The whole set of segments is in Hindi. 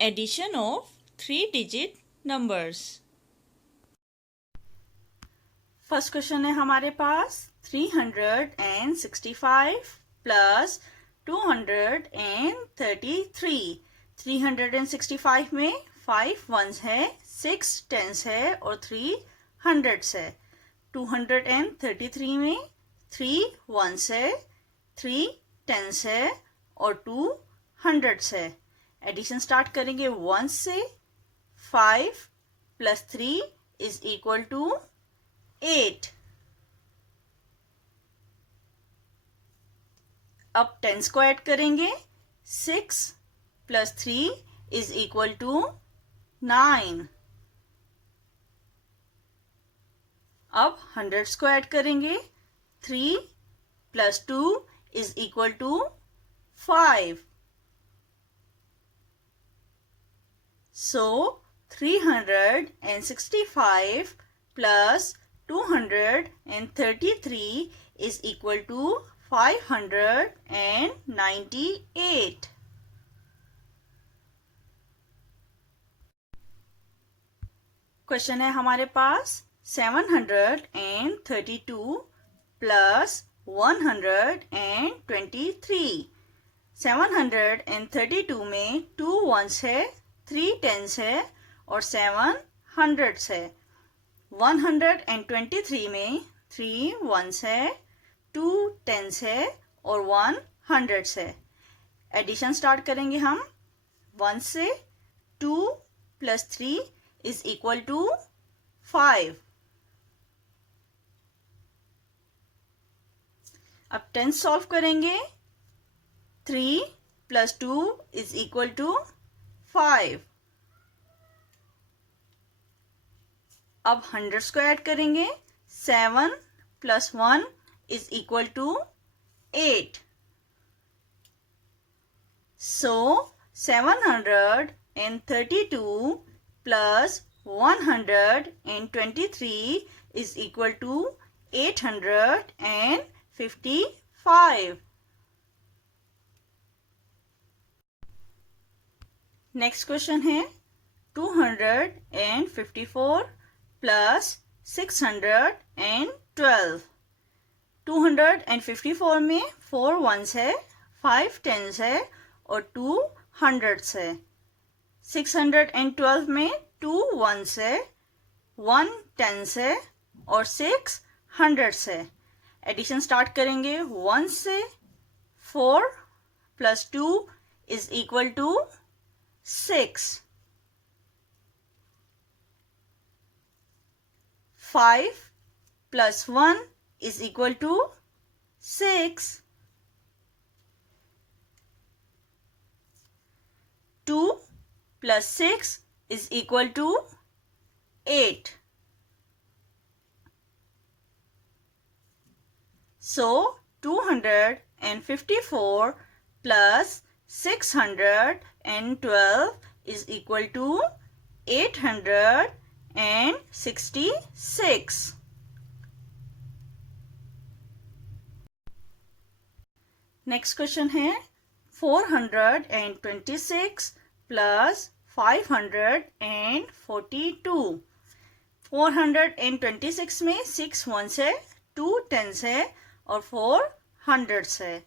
Addition of 3-digit numbers. First question है हमारे पास 365 प्लस 233। 365 में 5 वंस है, 6 टेंस है और 3 हंड्रेड्स है। 233 में 3 वंस है, 3 टेंस है और 2 हंड्रेड्स है। एडिशन स्टार्ट करेंगे 1 से। 5 प्लस 3 इज इक्वल टू 8। अब टेंस को ऐड करेंगे। 6 प्लस 3 इज इक्वल टू 9। अब हंड्रेड्स को ऐड करेंगे। 3 plus 2 is equal to 5। So 365 plus 233 is equal to 598. Question है हमारे पास 732 प्लस 123। 732 में 2 वंस है, 3 टेंस है और 7 हंड्रेड्स है। 123 में 3 वंस है, 2 टेंस है और 1 हंड्रेड्स है। एडिशन स्टार्ट करेंगे हम 1 से। 2 प्लस 3 इज इक्वल टू 5। अब टेंस सॉल्व करेंगे। 3 प्लस 2 इज इक्वल टू 5। अब हंड्रेड्स को ऐड करेंगे। 7 plus 1 is equal to 8। So 732 plus 123 is equal to 855। Next question है 254 प्लस 612। 254 में 4 वंस है, 5 टेंस है और 2 हंड्रेड्स है। 612 में 2 वंस है, 1 टेंस है और 6 हंड्रेड्स है। एडिशन स्टार्ट करेंगे 1 से। 4 plus 2 is equal to 6। 5 plus 1 is equal to 6. 2 plus 6 is equal to 8. So 254 plus 612 is equal to 866. Next question है 426 प्लस 542। 426 में 6 वंस है, 2 टेंस है और 4 हंड्रेड्स है।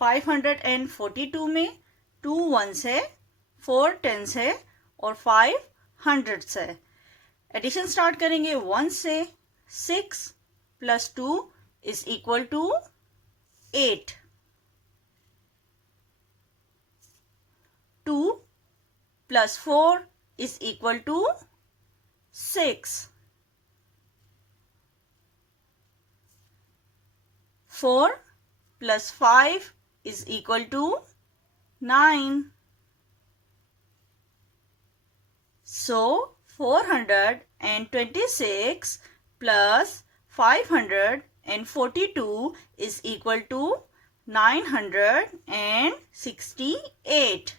542 में 2 वंस है, 4 टेंस है और 5 हंड्रेड्स है। एडिशन स्टार्ट करेंगे 1 से। 6 plus 2 is equal to 8। 2 plus 4 is equal to 6। 4 plus 5 is equal to 9. So 426 plus 542 is equal to 968.